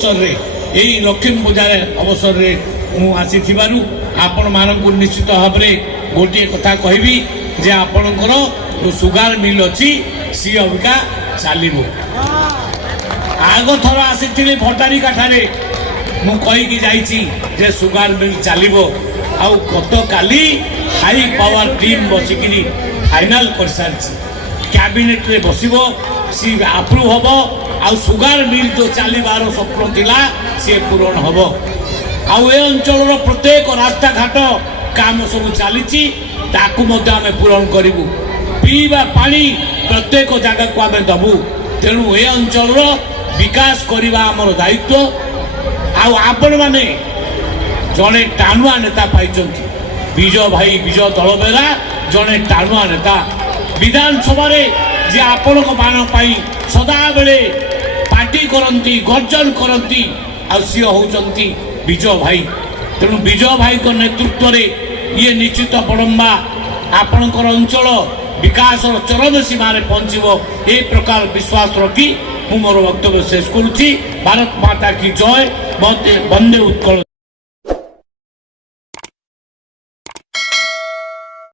ଅବସରରେ ଏହି ଲକ୍ଷ୍ମୀ ପୂଜାର ଅବସରରେ ମୁଁ ଆସିଥିବାରୁ ଆପଣମାନଙ୍କୁ ନିଶ୍ଚିତ ଭାବରେ ଗୋଟିଏ କଥା କହିବି ଯେ ଆପଣଙ୍କର ଯେଉଁ ସୁଗାର ମିଲ୍ ଅଛି ସିଏ ଅବିକା ଚାଲିବ। ଆଗ ଥର ଆସିଥିଲି ଭଟାରିକାଠାରେ ମୁଁ କହିକି ଯାଇଛି ଯେ ସୁଗାର ମିଲ୍ ଚାଲିବ। ଆଉ ଗତକାଲି ହାଇ ପାୱାର ଟିମ୍ ବସିକିରି ଫାଇନାଲ କରିସାରିଛି। କ୍ୟାବିନେଟ୍ରେ ବସିବ, ସି ଆପ୍ରୁଭ୍ ହେବ। ଆଉ ସୁଗାର ମିଲ୍ ଯେଉଁ ଚାଲିବାର ସ୍ୱପ୍ନ ଥିଲା ସିଏ ପୂରଣ ହେବ। ଆଉ ଏ ଅଞ୍ଚଳର ପ୍ରତ୍ୟେକ ରାସ୍ତାଘାଟ କାମ ସବୁ ଚାଲିଛି, ତାକୁ ମଧ୍ୟ ଆମେ ପୂରଣ କରିବୁ। ପିଇବା ପାଣି ପ୍ରତ୍ୟେକ ଜାଗାକୁ ଆମେ ଦେବୁ। ତେଣୁ ଏ ଅଞ୍ଚଳର ବିକାଶ କରିବା ଆମର ଦାୟିତ୍ୱ। ଆଉ ଆପଣମାନେ ଜଣେ ଟାଣୁଆ ନେତା ପାଇଛନ୍ତି। ବିଜୟ ଭାଇ ବିଜୟ ଦଳବେହେରା ଜଣେ ଟାଣୁଆ ନେତା। ବିଧାନସଭାରେ ଯେ ଆପଣଙ୍କ ମାନଙ୍କ ପାଇଁ ସଦାବେଳେ ପାର୍ଟି କରନ୍ତି, ଗର୍ଜନ କରନ୍ତି, ଆଉ ସିଏ ହେଉଛନ୍ତି ବିଜୟ ଭାଇ। ତେଣୁ ବିଜୟ ଭାଇଙ୍କ ନେତୃତ୍ୱରେ ଇଏ ନିଶ୍ଚିତ ବଡ଼ମ୍ବା ଆପଣଙ୍କର ଅଞ୍ଚଳ ବିକାଶର ଚରମ ସୀମାରେ ପହଞ୍ଚିବ। ଏ ପ୍ରକାର ବିଶ୍ୱାସ ରଖି ମୁଁ ମୋର ବକ୍ତବ୍ୟ ଶେଷ କରୁଛି। ଭାରତ ମାତା କି ଜୟ, ବନ୍ଦେ ଉତ୍କଳ।